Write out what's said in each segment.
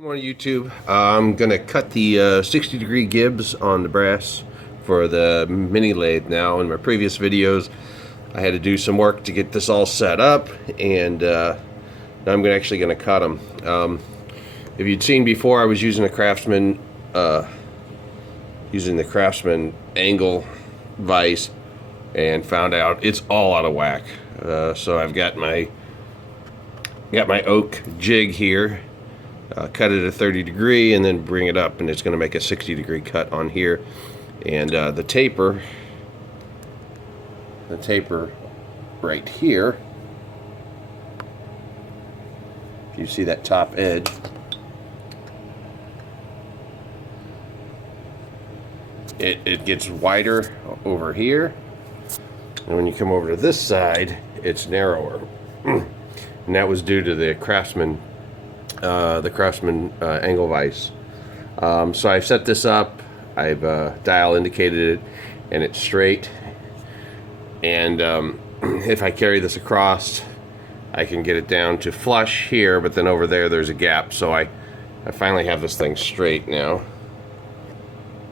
I'm on YouTube. I'm going to cut the 60-degree gibs on the brass for the mini lathe now. In my previous videos, I had to do some work to get this all set up, and now I'm actually going to cut them. If you'd seen before, I was using the Craftsman angle vise, and found out it's all out of whack. So I've got my oak jig here. Cut it at 30 degree and then bring it up, and it's going to make a 60-degree cut on here. And the taper right here, if you see that top edge, it gets wider over here, and when you come over to this side, it's narrower. And that was due to the Craftsman angle vise. So I've set this up, I've dial indicated it, and it's straight. And if I carry this across, I can get it down to flush here, but then over there's a gap. So I finally have this thing straight now.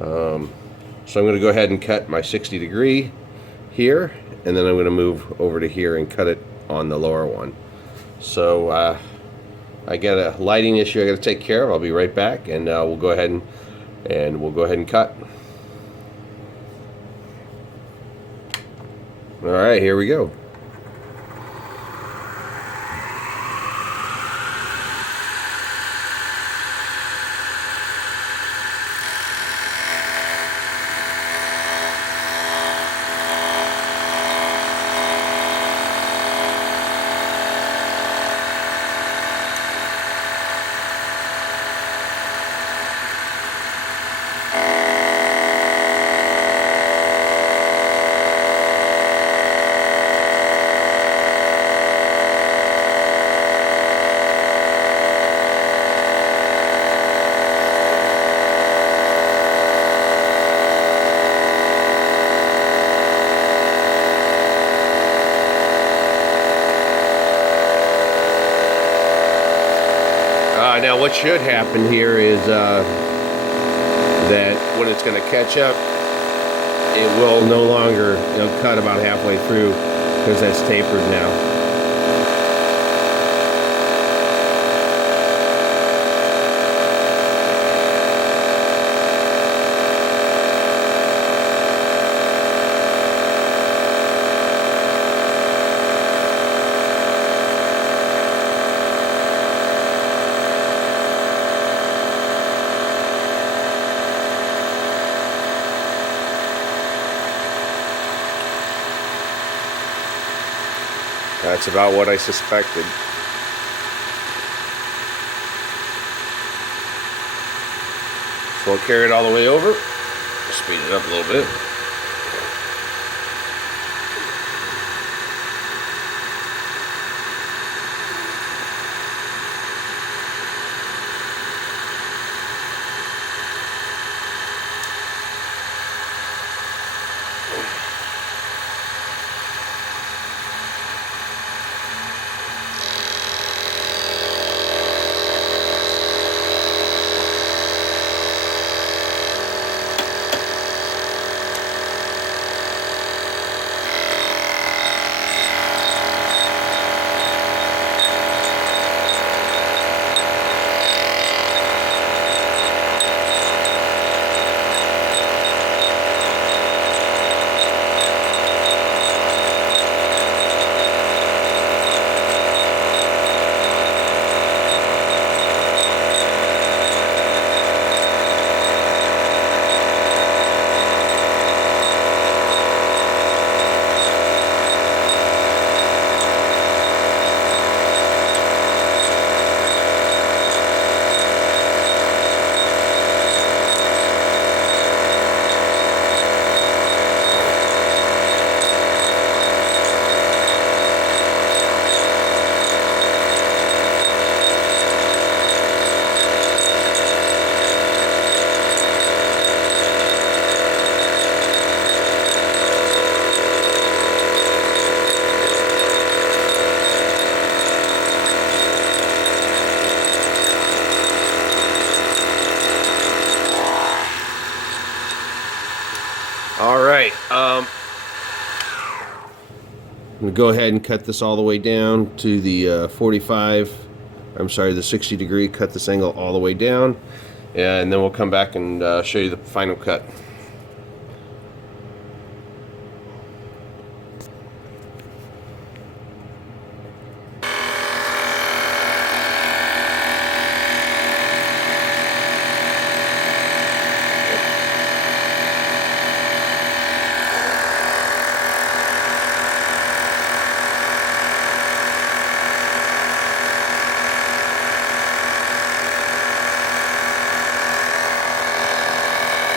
So I'm going to go ahead and cut my 60 degree here, and then I'm going to move over to here and cut it on the lower one. So I got a lighting issue I got to take care of. I'll be right back, and we'll go ahead and cut. All right, here we go. Now what should happen here is that when it's going to catch up, it will no longer, cut about halfway through, because that's tapered now. That's about what I suspected. So I'll carry it all the way over, speed it up a little bit. going to go ahead and cut this all the way down to the 60 degree, cut this angle all the way down, and then we'll come back and show you the final cut.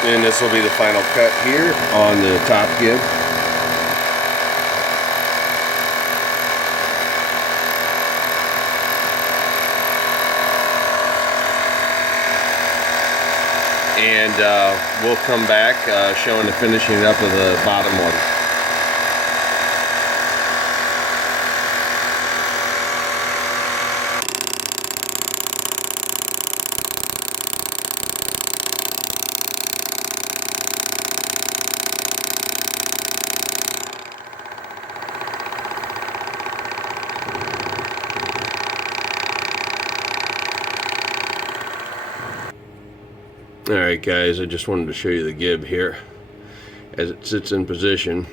And this will be the final cut here on the top gib. And we'll come back showing the finishing up of the bottom one. Alright guys, I just wanted to show you the gib here as it sits in position.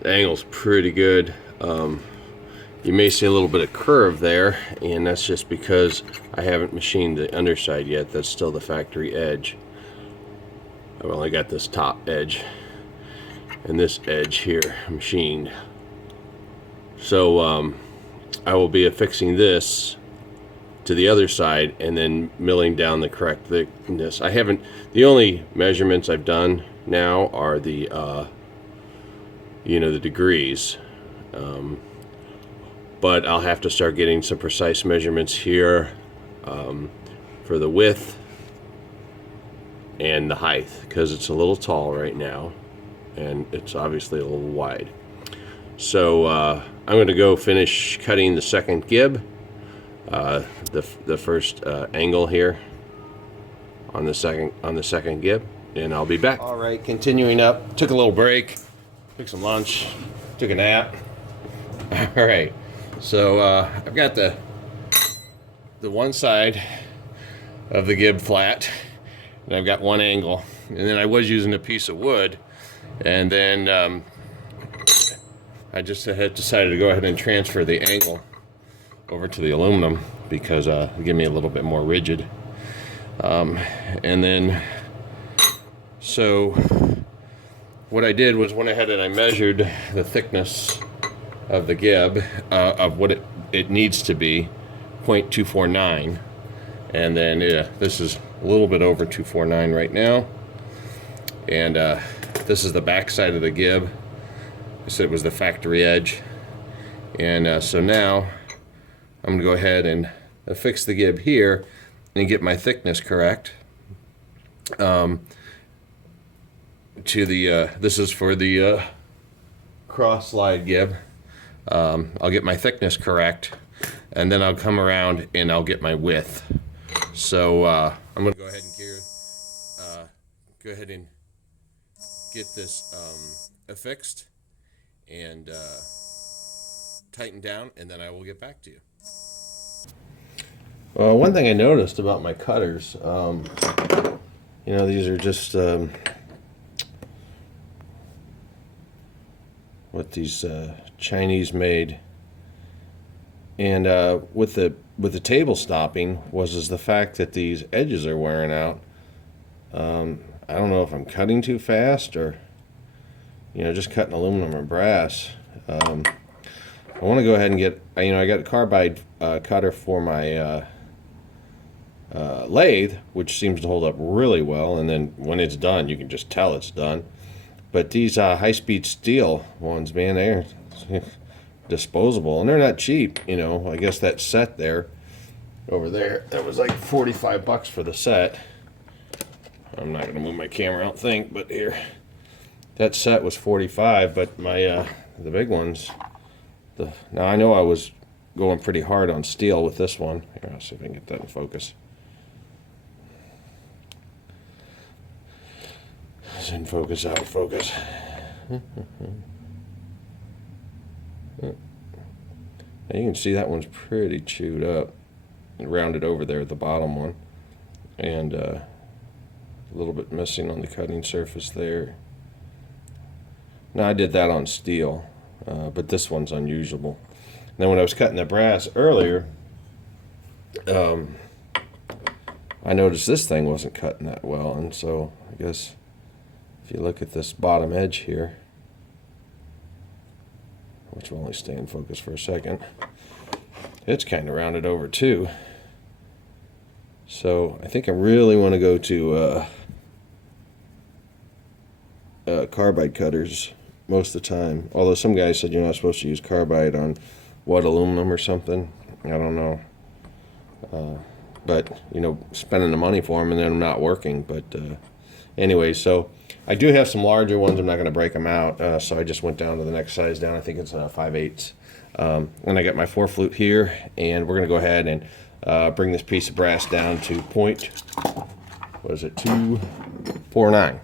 The angle's pretty good. You may see a little bit of curve there, and that's just because I haven't machined the underside yet. That's still the factory edge. I've only got this top edge and this edge here machined. So I will be affixing this to the other side and then milling down the correct thickness. The only measurements I've done now are the the degrees, but I'll have to start getting some precise measurements here for the width and the height, because it's a little tall right now and it's obviously a little wide. So I'm going to go finish cutting the second gib, the first angle here on the second gib, and I'll be back. All right, continuing up. Took a little break, took some lunch, took a nap. All right, so I've got the one side of the gib flat, and I've got one angle, and then I was using a piece of wood, and then I just had decided to go ahead and transfer the angle over to the aluminum because it gave me a little bit more rigid. And then, so what I did was went ahead and I measured the thickness of the gib of what it needs to be, 0.249, and then this is a little bit over 249 right now, and this is the back side of the gib. I said it was the factory edge, and so now I'm going to go ahead and affix the gib here and get my thickness correct. To the this is for the cross slide gib. I'll get my thickness correct, and then I'll come around and I'll get my width. So I'm going to go ahead and get this affixed and tighten down, and then I will get back to you. One thing I noticed about my cutters, these are just what these Chinese made, and with the table stopping is the fact that these edges are wearing out. I don't know if I'm cutting too fast or just cutting aluminum or brass. I want to go ahead and get, I got a carbide cutter for my lathe, which seems to hold up really well, and then when it's done you can just tell it's done. But these high-speed steel ones, man, they're disposable, and they're not cheap. I guess that set there over there, that was like $45 for the set. I'm not gonna move my camera, I don't think, but here, that set was $45, but my the big ones, now I know I was going pretty hard on steel with this one. Here, I'll see if I can get that in focus. It's in focus, out of focus. And you can see that one's pretty chewed up and rounded over there at the bottom one, and a little bit missing on the cutting surface there. Now I did that on steel, but this one's unusable. Now when I was cutting the brass earlier, I noticed this thing wasn't cutting that well, and so I guess if you look at this bottom edge here, which will only stay in focus for a second, it's kind of rounded over too. So I think I really want to go to carbide cutters most of the time. Although some guys said you're not supposed to use carbide on what, aluminum or something. I don't know. But, you know, spending the money for them and then them not working. But anyway, so I do have some larger ones. I'm not going to break them out. So I just went down to the next size down. I think it's 5/8. And I got my 4 flute here. And we're going to go ahead and bring this piece of brass down to point, what is it, 249.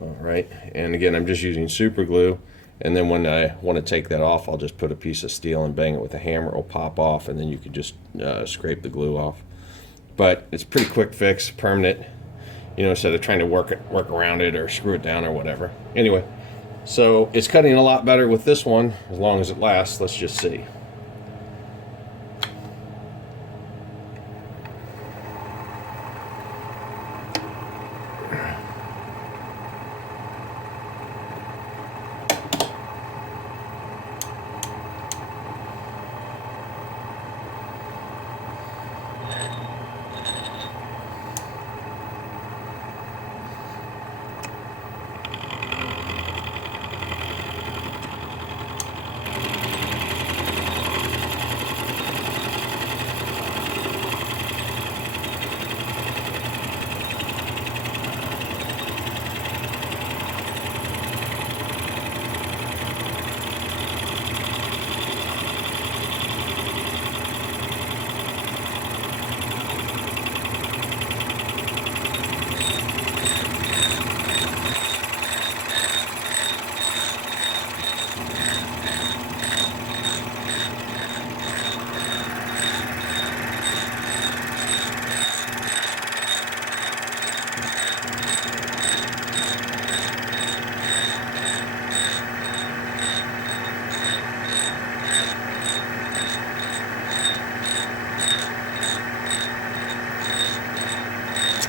All right, and again, I'm just using super glue, and then when I want to take that off, I'll just put a piece of steel and bang it with a hammer. It'll pop off, and then you can just scrape the glue off. But it's a pretty quick fix, permanent, you know, instead of trying to work around it or screw it down or whatever. Anyway, so it's cutting a lot better with this one, as long as it lasts. Let's just see.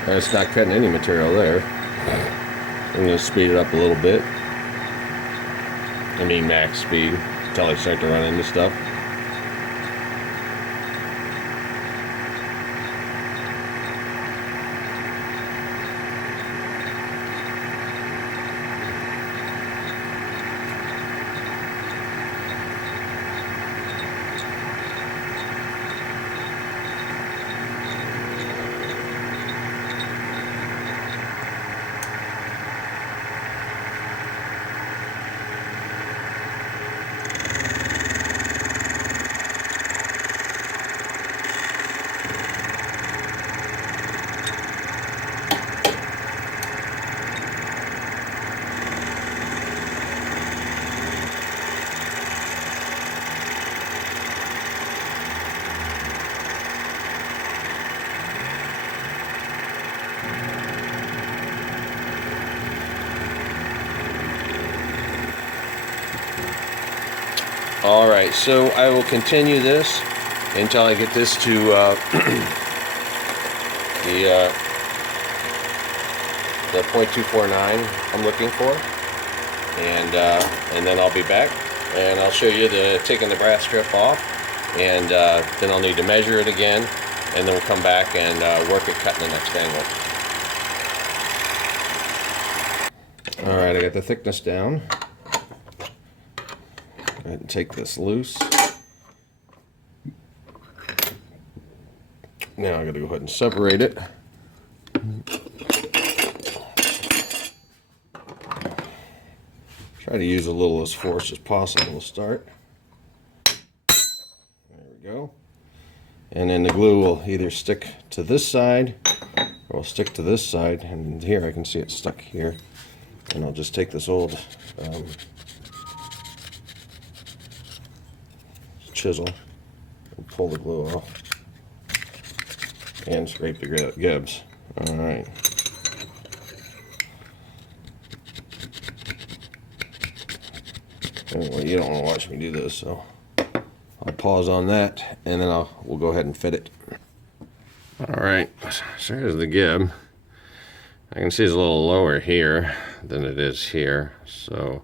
It's not cutting any material there. I'm going to speed it up a little bit. I mean max speed until I start to run into stuff. All right, so I will continue this until I get this to the .249 I'm looking for, and then I'll be back and I'll show you taking the brass strip off, and then I'll need to measure it again, and then we'll come back and work at cutting the next angle. All right, I got the thickness down. Go ahead and take this loose. Now I got to go ahead and separate it. Try to use a little as force as possible to start. There we go. And then the glue will either stick to this side or will stick to this side. And here I can see it stuck here. And I'll just take this old chisel and pull the glue off and scrape the gibs. All right. Anyway, you don't want to watch me do this, so I'll pause on that, and then we'll go ahead and fit it. All right, so here's the gib. I can see it's a little lower here than it is here, so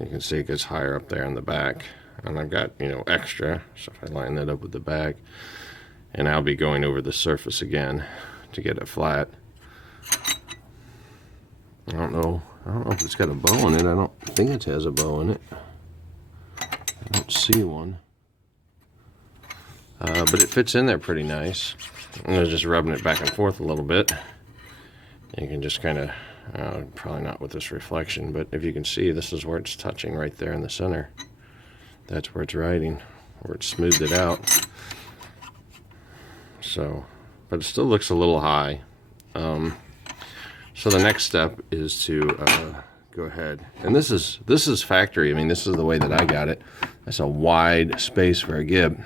you can see it gets higher up there in the back, and I've got, you know, extra. So if I line that up with the back, and I'll be going over the surface again to get it flat. I don't know if it's got a bow in it. I don't think it has a bow in it. I don't see one. But it fits in there pretty nice. I'm just rubbing it back and forth a little bit. You can just kind of, probably not with this reflection, but if you can see, this is where it's touching right there in the center. That's where it's riding, where it smoothed it out. So, but it still looks a little high. So the next step is to go ahead, and this is factory. I mean, this is the way that I got it. That's a wide space for a gib.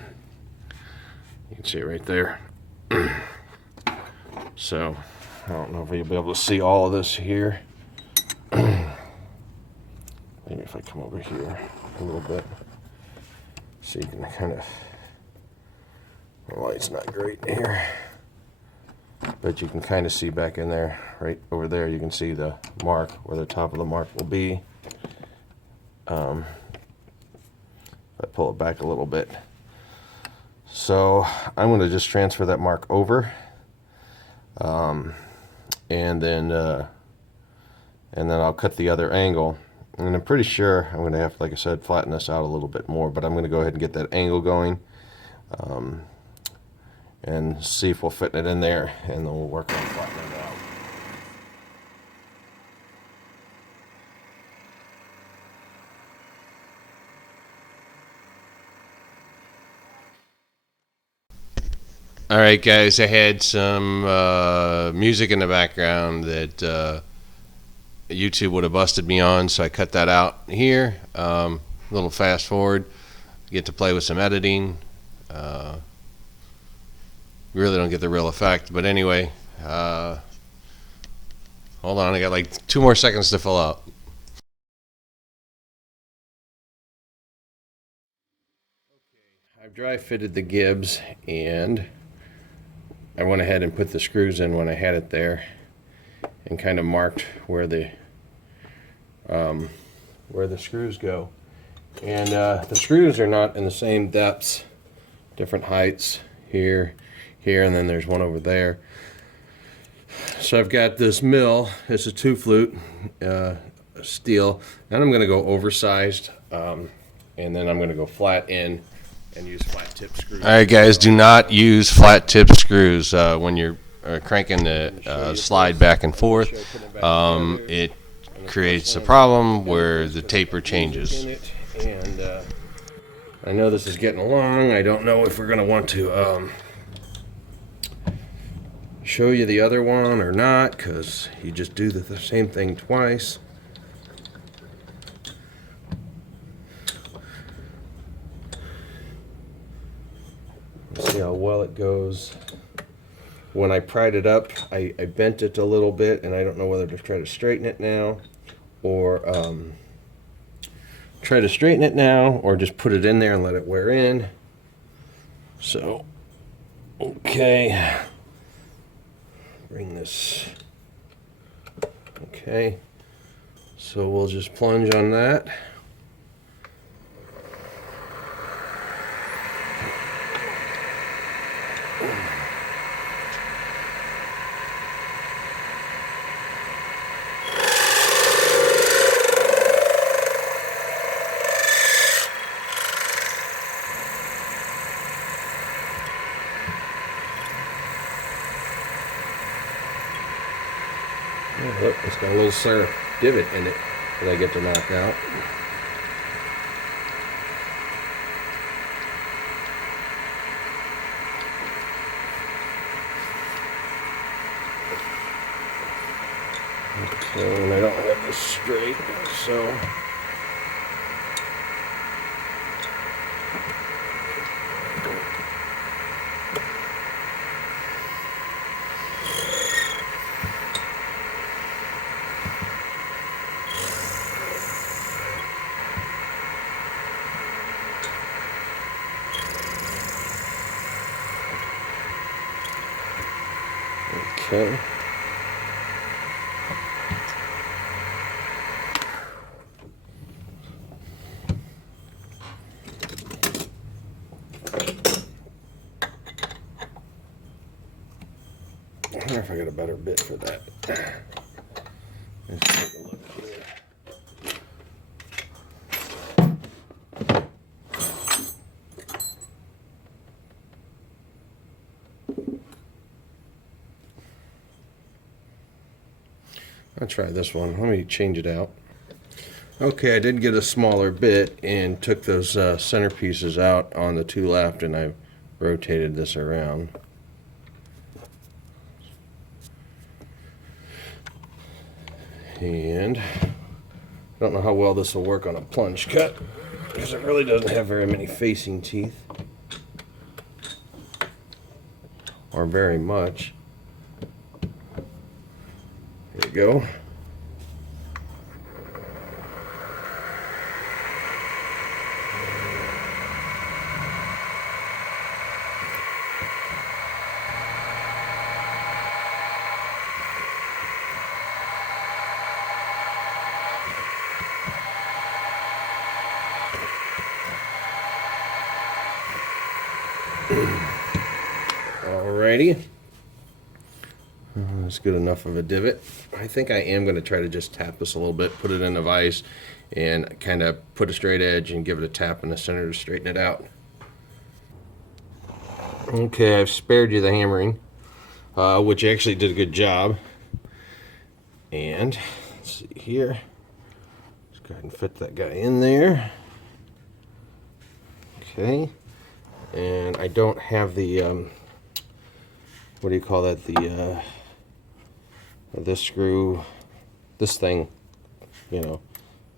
You can see it right there. So I don't know if you'll be able to see all of this here. Maybe if I come over here a little bit, so you can kind of. The light's not great here. But you can kind of see back in there, right over there, you can see the mark, where the top of the mark will be. I pull it back a little bit. So I'm going to just transfer that mark over, and then I'll cut the other angle. And I'm pretty sure I'm going to have, like I said, flatten this out a little bit more, but I'm going to go ahead and get that angle going. And see if we'll fit it in there, and then we'll work on flattening it out. All right, guys, I had some music in the background that YouTube would have busted me on, so I cut that out here. A little fast forward, get to play with some editing. You really don't get the real effect, but anyway, hold on, I got like 2 more seconds to fill out. Okay, I've dry fitted the gibs, and I went ahead and put the screws in when I had it there, and kind of marked where the screws go. And the screws are not in the same depths, different heights here, and then there's one over there. So I've got this mill. It's a 2-flute steel, and I'm going to go oversized, and then I'm going to go flat in and use flat tip screws. All right, guys, do not use flat tip screws when you're cranking the slide back and forth. It creates a problem where the taper changes. And I know this is getting long. I don't know if we're going to want to show you the other one or not, because you just do the same thing twice. Let's see how well it goes. When I pried it up, I bent it a little bit, and I don't know whether to try to straighten it now or just put it in there and let it wear in. So, okay. Bring this. Okay. So we'll just plunge on that. Oh, look, it's got a little square divot in it that I get to knock out. Okay, and I don't have this straight, so Okay. I wonder if I got a better bit for that. Let's take a look here. I'll try this one. Let me change it out. Okay, I did get a smaller bit and took those center pieces out on the two left, and I rotated this around. And I don't know how well this will work on a plunge cut because it really doesn't have very many facing teeth, or very much. There you go. Alrighty. That's good enough of a divot. I think I am going to try to just tap this a little bit, put it in a vise, and kind of put a straight edge and give it a tap in the center to straighten it out. Okay, I've spared you the hammering, which actually did a good job. And let's see here. Let's go ahead and fit that guy in there. Okay. And I don't have the what do you call that, this screw, this thing, you know,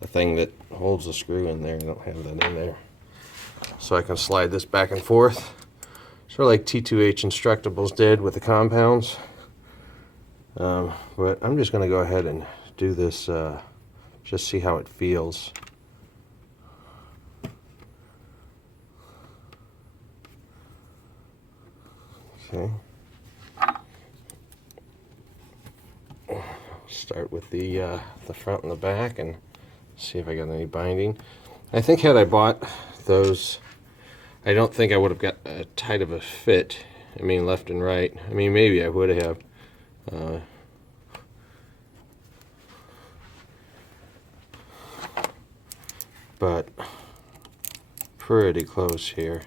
the thing that holds the screw in there. I don't have that in there, so I can slide this back and forth, sort of like T2H Instructables did with the compounds. But I'm just going to go ahead and do this, just see how it feels. Okay. Start with the front and the back and see if I got any binding. I think had I bought those, I don't think I would have got a tight of a fit. I mean, left and right. I mean, maybe I would have. But pretty close here.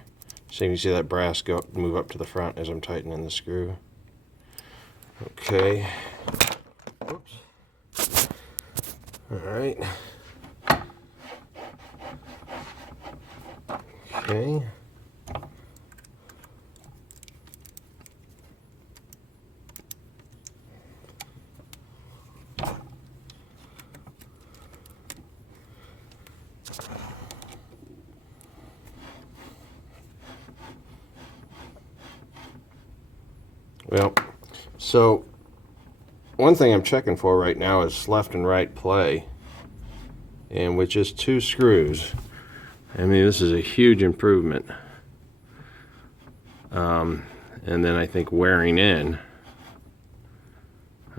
So you can see that brass move up to the front as I'm tightening the screw. Okay. Oops. All right. Okay. Well, so one thing I'm checking for right now is left and right play, and with just 2 screws, I mean, this is a huge improvement. And then I think wearing in,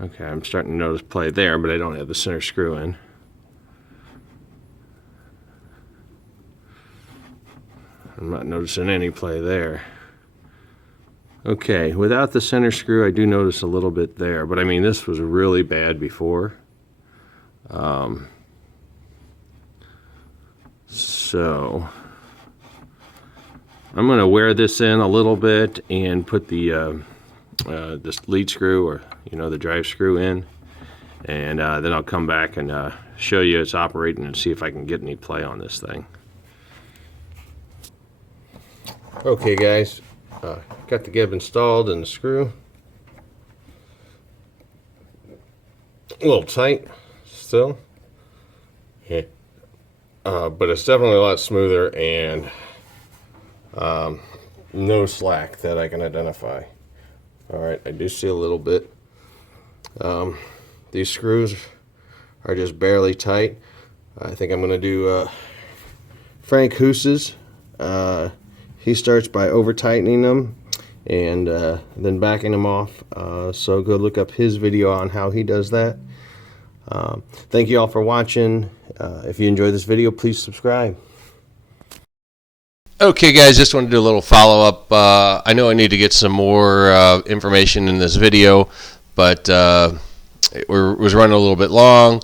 okay, I'm starting to notice play there, but I don't have the center screw in. I'm not noticing any play there. Okay, without the center screw, I do notice a little bit there, but I mean, this was really bad before. So I'm going to wear this in a little bit and put the this lead screw, or the drive screw in, and then I'll come back and show you it's operating and see if I can get any play on this thing. Okay, guys. Got the gib installed and the screw. A little tight still. Yeah. But it's definitely a lot smoother and no slack that I can identify. Alright, I do see a little bit. These screws are just barely tight. I think I'm going to do Frank Hoose's. He starts by over tightening them and then backing them off. So go look up his video on how he does that. Thank you all for watching. If you enjoyed this video, please subscribe. Okay, guys, just want to do a little follow-up. I know I need to get some more information in this video, but it was running a little bit long,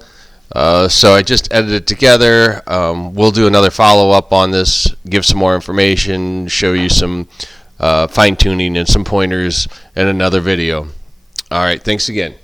so I just edited it together. We'll do another follow-up on this, give some more information, show you some fine-tuning and some pointers in another video. All right, thanks again.